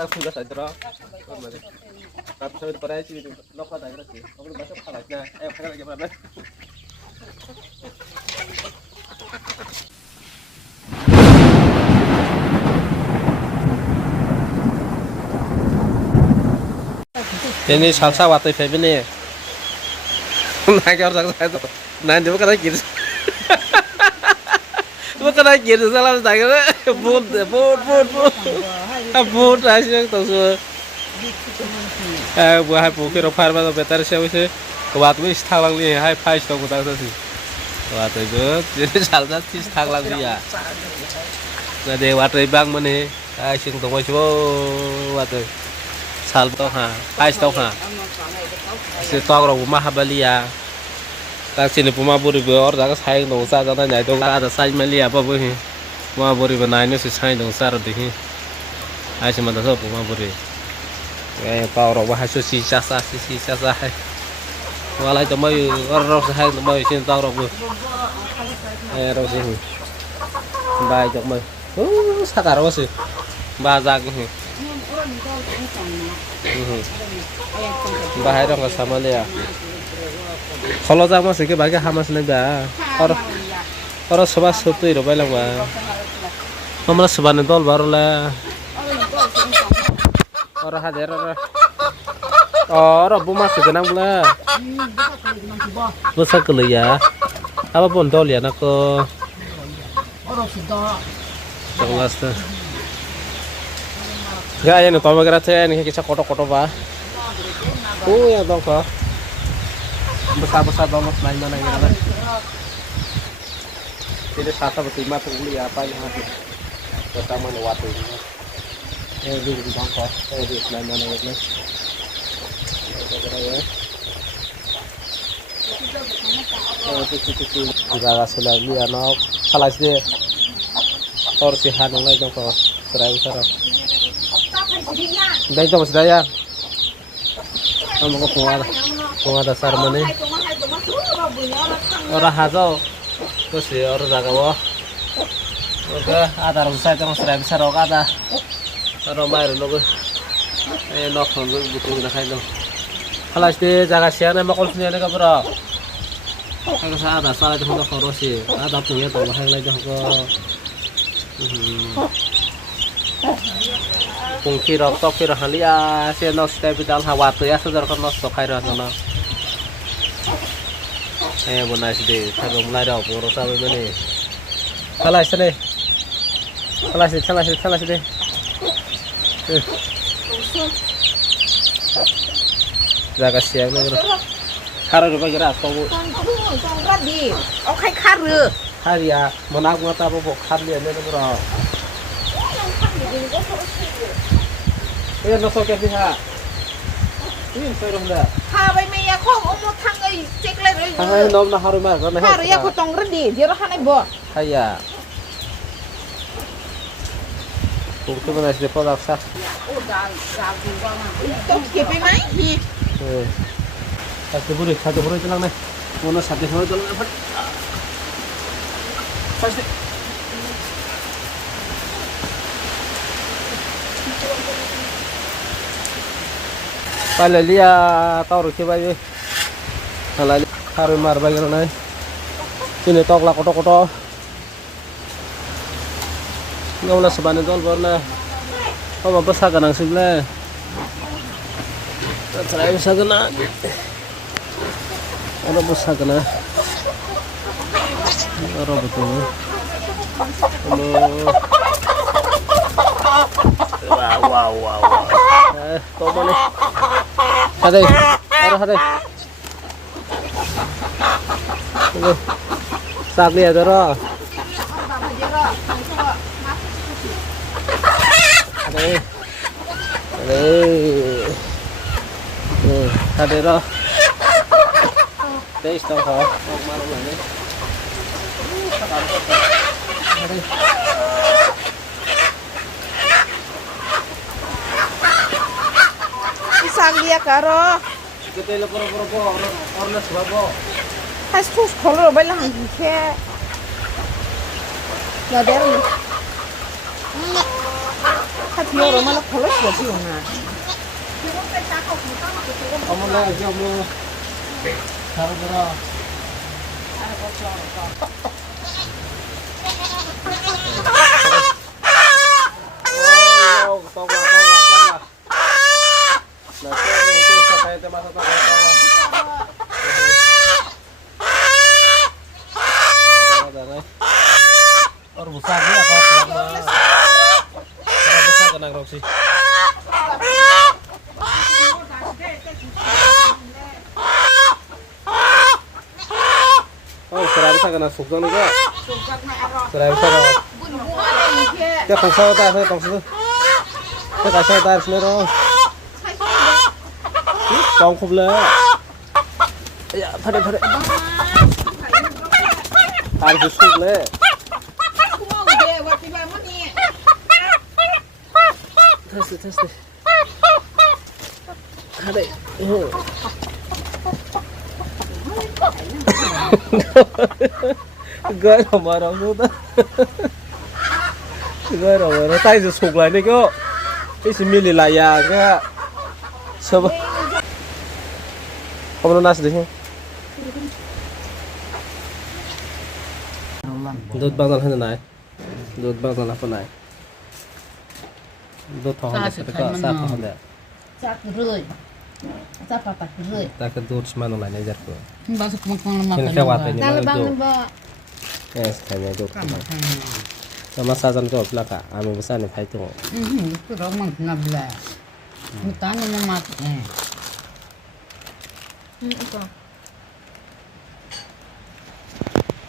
tak sudah saya terus tapi saya pernah sih lokal daerah sih aku baca palanya pakai lagi apa ini salsa watay family naik orang saya tuh nanti bukan lagi bukan lagi salam saya bút asyik tuh buah buki rofar mana betar sih sih buat mis thalang nih hai pais tuh buat apa sih buat itu jadi salsa tis thalang dia nggak ada watay bang mana asyik tuh mau coba watay sal tau ha pais tau ha si tau orang rumah habalia tak sini puma buri bor tak sayang dong sa jangan nyai dong ada sayang meli apa boleh puma buri benainnya si sayang dong sa roti ai cuma tahu puma buri kayak tau orang bahasa si sasa walai tu mai orang sayang tu mai sini tau orang bu orang sini baik tu mai sekarang sih bazar ini bahaya dong sama dia kalau zaman sih bagi hamas nih dah orang sebab satu itu bilang bah kamu sebenarnya tol baru lah orang hadir orang bu masuk kenang lah besar kali ya apa pun tol ya nak jelas tuh gak ya nih tolong gerak nih kita kotor bah ya dong kok besar dong lain mana yang ada jadi satu berlima penguli apa yang ada pertama nih waktu ini di dong kok di lain mana yang ada itu kita kasih lagi anak kalah sih harus sihan lagi dong kok serang đây cho một đây không có phun dasar mana orang hasil terus ya orang jaga wah oke ada rusak itu masih bisa rok ada orang bayar logo nok nunggu butuh nak itu kalau di jaga siapa nak kalau punya nak berapa kalau saya ada salah itu nak korusi ada punya tuh bahaya lagi aku Pungki rok tok kira halia si nos capital hawa tu ya sudah kan nos tokai rasana benar sih kalau mulai dah urus apa ini kalah sini jaga siang ni karu apa kira kau di oke karu ya mana aku tahu apa karu ni berapa nó soi cái gì hả? Soi đồng đấy. Ha bây mày không ông một thằng ấy check lại rồi. Thằng ấy nó haru mà con này. Haru ya có tông rất đi, dia orang này bo. Hay à. Cũng cái bên này sẽ có đặc sắc. Udah gua mah. Tok kepe mai hi. Satu buru jalan nih. Mana satu buru jalan apa? Pasti. Pala liya tao rồi bay là haru mar bay cái này sini tok lah koto ngau lah sebanyak tol borna apa besar kan angsip lah saya bisa kena orang besar kena orang betul wow kau mana Hadi, hadi. Sak lihat doro. Hadi. Hadi doro. Taste dong kau. Hadi. Dia karo. Kita lo orang sebab. Has tus kolor bala hangi ke. Ya der. Hat thiếu rồi mà nó khó lắm của thiếu nè ông lên cho ông luôn sao đó to quá là cái sao cái mà to quá orang besar dia kok orang besar kena roksi oh serai besar kena sukun juga serai besar dia konsol tak saya konsol dia kasih tak sini roh kong khum le ya phade harus suk le Test. Ada. Gỡ mà đâu nữa đó. Gỡ rồi nó tay rồi sụp lại này cơ. Cái gì mình lại à cái. Sao vậy? Không nó nát đi. Đốt bao giờ này? Đốt bao giờ là phần này? Đốt thòng để sẽ có sát thòng để sát rưỡi sát patah rưỡi ta cái đốt mà nó lại này giật rồi bang sekong lama kan kewat ini kalau mau bang itu yes kayaknya itu sama sajan kau belaka ame besar nih kai tuh itu ramang nabla mutanya mamat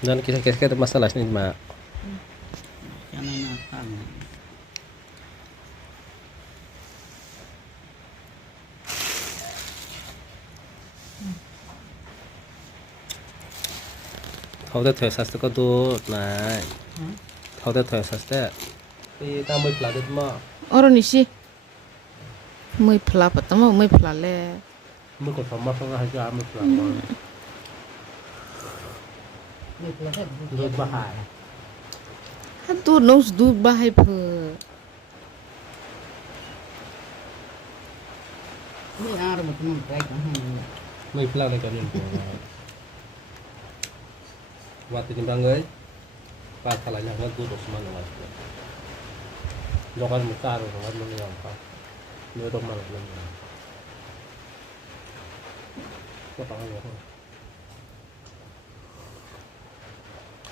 dan kisah-kisah itu masalah ini mah jangan makanเขาได้ถอยสัสก็ดูนายเขาได้ถอยสัสแต่ที่ตามไม่พลาดด้วยมั้ง orang ni sihไม่พลาดแต่ว่าไม่พลาดเลย เมื่อก่อนผมมาฟังอาจารย์ไม่พลาดมั้งดูบ้าหาย ฮันตัวน้องดูบ้าให้เพื่อไม่อาร์มันต้องไปกันไม่พลาดเลยกันนี่วัดที่บางเอ้ยปาดอะไรอย่างนั้นดูดออกมาหน่อยลองกันมุตาหรือลองกันมันไม่ยอมครับเนื้อตรงมาหรือไม่ก็ปังเยอะ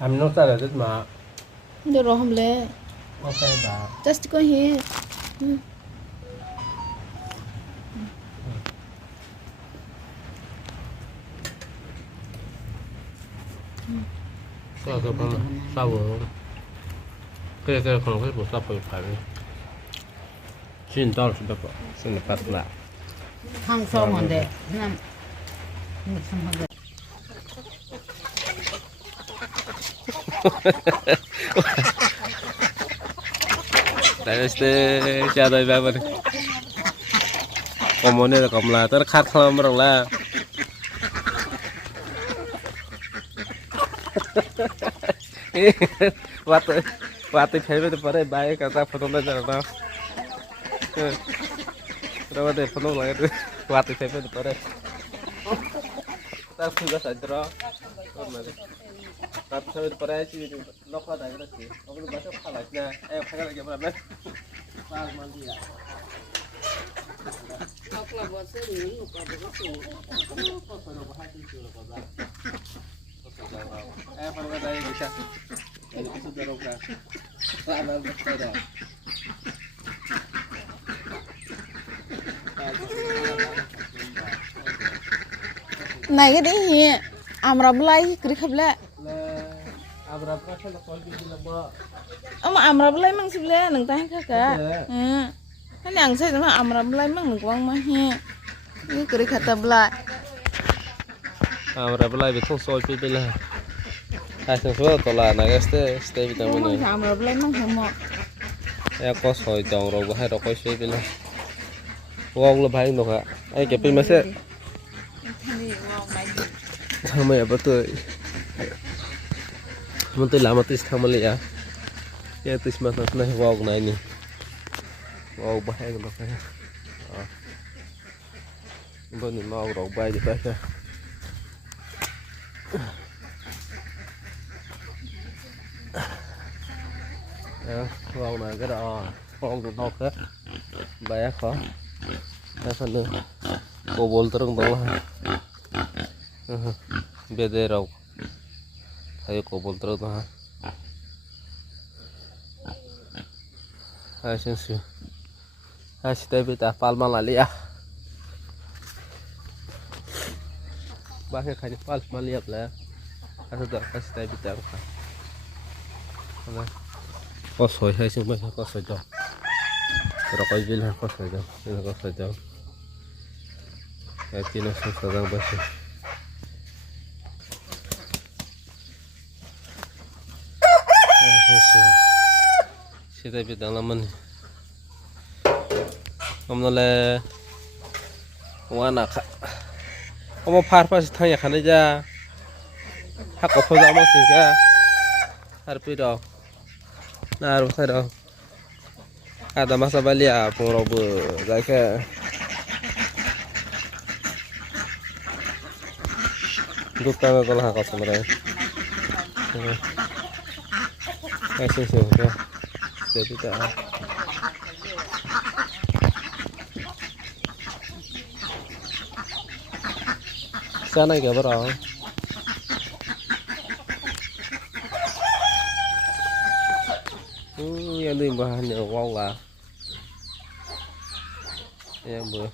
อันนี้นอกจากจะมา เดี๋ยวรอทำเลย โอเคบ้า just go here ก็คือผมทราบว่าก็คนก็ผมทราบไปผ่านชิ้นต่อสุดแบบสิ่งปัสละ ข้างซองมันเด็กนั่นมันทำอะไร แต่จะจะได้แบบนี้ผมมองเนี่ยก็มาแต่ขาดคลำมาแล้ววัดที่เพลย์ไปตัวเปรย์ใบกับตาพนมได้จังนะเราวัดที่พนมอะไรด้วยวัดที่เพลย์ไปตัวเปรย์ตาคุยกับสัตว์รอก็มาดิตาเพลย์ไปตัวเปรย์ชีวิตล็อกอะไรก็ได้เอาไปดูบ้านชอบขายนะใครก็ได้ยังไงบ้างบ้านมันดีอ่ะเขากลับว่าเส้นนี้อยู่กับก็สูงก็สนุกให้ที่สุดแล้วก็ได้คนก็ได้bisa itu sudah roka ada berbeda này cái đấy hi amrab lai kiri khabla amrab ka sala kol bi laba ama amrab lai mang sibla nang ta kha ka kan yang sai sama amrab lai mang nang wang ma hi ni kiri khata bla amrab lai bi thong sol bi la hai sang so to la na ga stay bi tang ni amrab lai mang hemo ya ko soi tong ro ba hai ro ko sei bi la wong la bhai no ka ai ke pi ma se thang mai ba tuมันตัวหลามาติสทำมาเลยอ่ะแกติสมาทำในวอกไหนนี่ mau bay được cái bên mình mau đầu bay được cái vào này cái đó con được đâu hết bé khó cái phần nữa cô bol terung đâu bây giờ rồi thấy cô bol terung ha hai chân siêu hai tay bị ta palma lại à ba cái khai palma liệp là hai tay bị ta có sỏi hay không biết có sỏi đâu rồi coi gì là có sỏi đâu đây là có sỏi đâu cái kia nó sỏi đâu bớt sẽ đây biết đang làm mình hôm nay là hoa nạc hôm nay phá phá thay nhà khán giả hắc có phơi ra mà xin cả har pi đâu nào rồi đâu ada masa balia porobo giải cái duka kalau hak sama đây cái sih cái jadi tak sana cái berapa yang đi bahannya wow lah yang bữa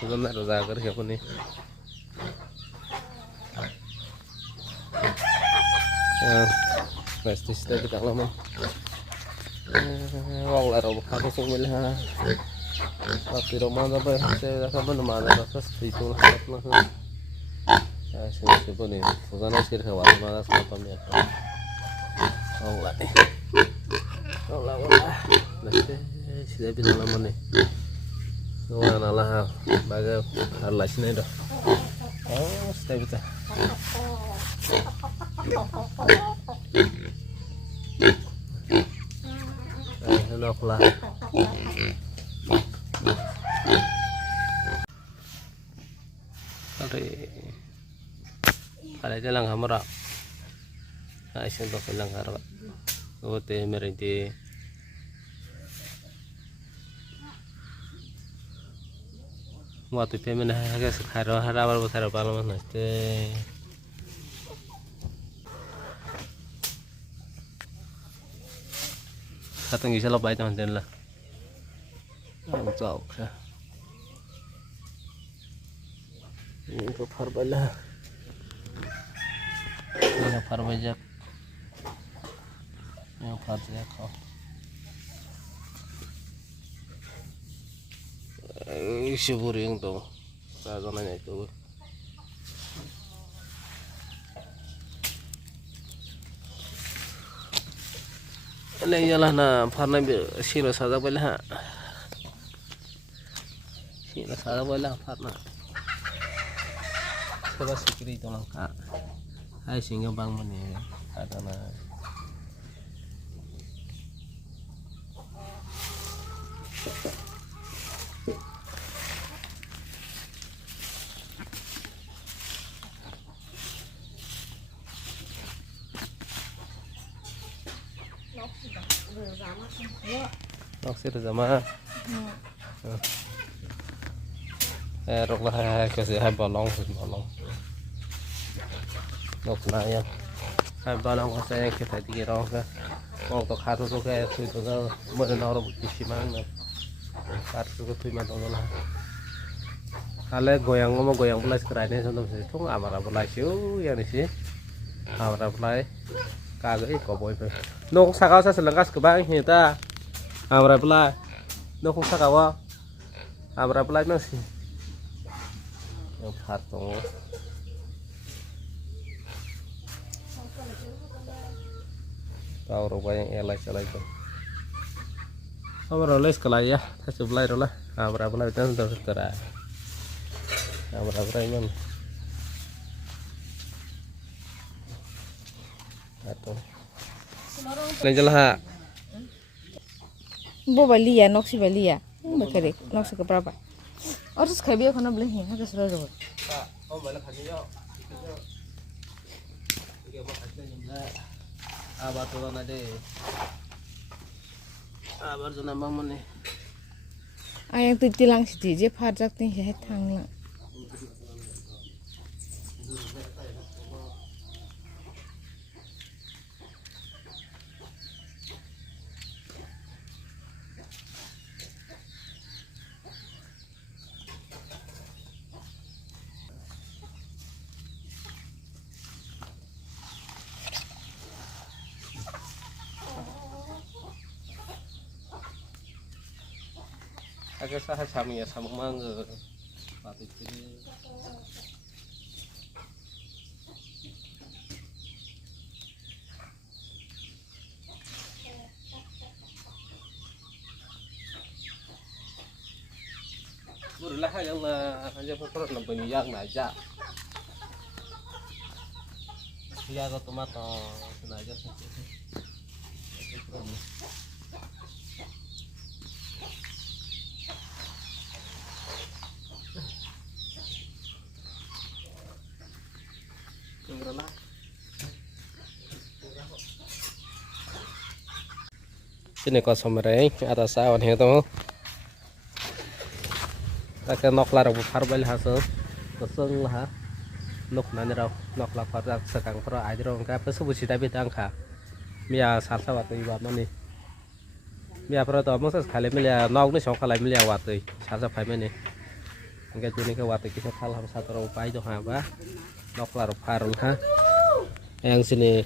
chúng ta lại ra cái hiệp này pasti kita lama wow lah robot aku semua lah tapi rumah apa saya rasa mana rasa itu lah siapa nih bukan sih hewan mana siapa nih oh lah nih oh lah nanti sudah bisa lama nih wah nalah bagai halas nih dah oh sudah bisa enak lah ada jalan kamera aisyah untuk jalan kamera oke merenti waktu pemen harga sekarang harapan besar parlemen nanti satu ngisi lebay teman-teman lah jauh ya ini untuk harbalah ini harbajak ini harbajak kau syukur yang tuh sagonanya itu ini jalan na pernah sila sada boleh sila sada boleh pernah coba sikit itu langka hai singa bang mana ada na Noksir sama rok lah kasi hai bolong nok na yan hai bolong kasi kita dikira ka kung to khato to ka tu to mo na ro kisimang na kartu ko tu man to la kale goyang belas kerane sono se tung amara belas yo ya ni si amara belas kagak ko boy pe nok sakau sa selengkas ke bang kita amra belas nok sakawa amra belas masih yang satu tahu rupa yang elak itu amra belas kelai ya ta sebelah rola amra belas itu sudah segera amra belas ini atau lanjutlah Bo balia nok si balia. Ba kare nok sa kapra ba. Orus khabi khona bole hi ha kasra ro. Không phải là khánh nhau kiểu mà khánh lên nhầm ra bà tôi này đây bà tôi nằm băng này Ayang tu tilang si je phat jak tin he thang la. cái sao chăm nhà chăm mang rồi bà tôi chỉ bữa là hai ông là phải làm bình giang này cha giang có tomato này cho cái này có xong rồi ada sao anh hiểu không ta cái nóc là một phát bay là sớm có sưng là hả nóc này đâu nóc là phát ra sekarang pro ai đâu cái bớt số bút tapi tăng khá mía sát sao vậy vậy mà nè mía pro tao muốn sát khai lấy mía nóc nó xong khai lấy mía vậy rồi sát sao phải mấy nè cái chỗ này cái vậy kita khai làm sao tao phải cho hàng quá nóc là một phát rồi ha yang sini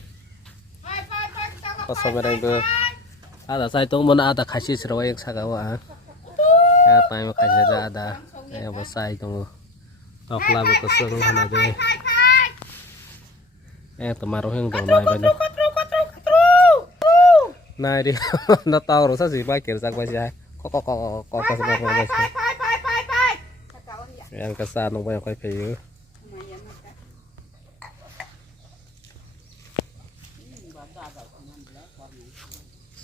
có xong rồi đây ada saya tunggu mana ada kasih seru yang saya kau apa yang kasih ada yang besar tunggu tok lah betul kan ada temaruh yang dong naik bani naik di nó tao rồi sao gì bay kiểu sang bay xe có sang bay xe yang kesana nung bayang kai pay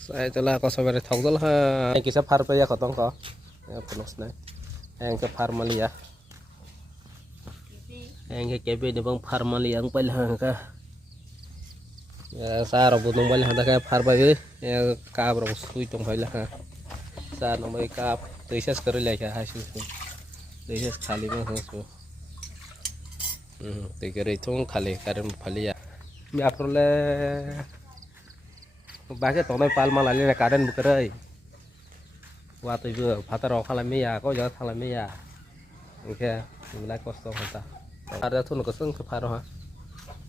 saya telah kau sampai thong tu lah yang kisah par paya kau tong kau penuh senai yang ke par malia yang ke kebe ni bang par malia yang paling ka sa rabu nung paling handa ka par paya yang kab rabu sui tong paling ha sa nung paling kab tuisas keri lagi hasil tu tuisas kali mah tu tikeri tung kali karim paling ya ni apa le bác cái tàu này pal mal lại là cá đen bự rồi, qua tới vừa phát taro khai lại mấy có giờ khai lại mấy ok mình lại có xong hết ta, ada thu nó có sưng cái pha đó ha,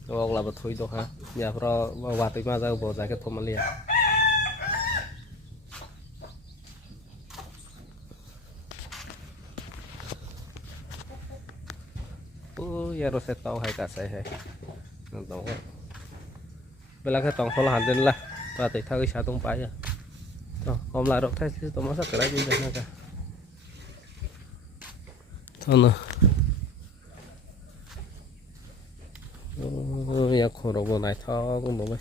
hoặc là bật thui đó ha, nhà pro qua tới mà giờ bộ giải cái thôm liền, giờ nó sẽ tàu hay cả sẽ hay, tàu bây giờ cái tàu số là hành tinh là và tới thay cái sao tung phải rồi hôm lại rồi thay thì tôi mới sắp cái đấy đi được nữa thôi nè giờ khổ đầu này thôi cũng đủ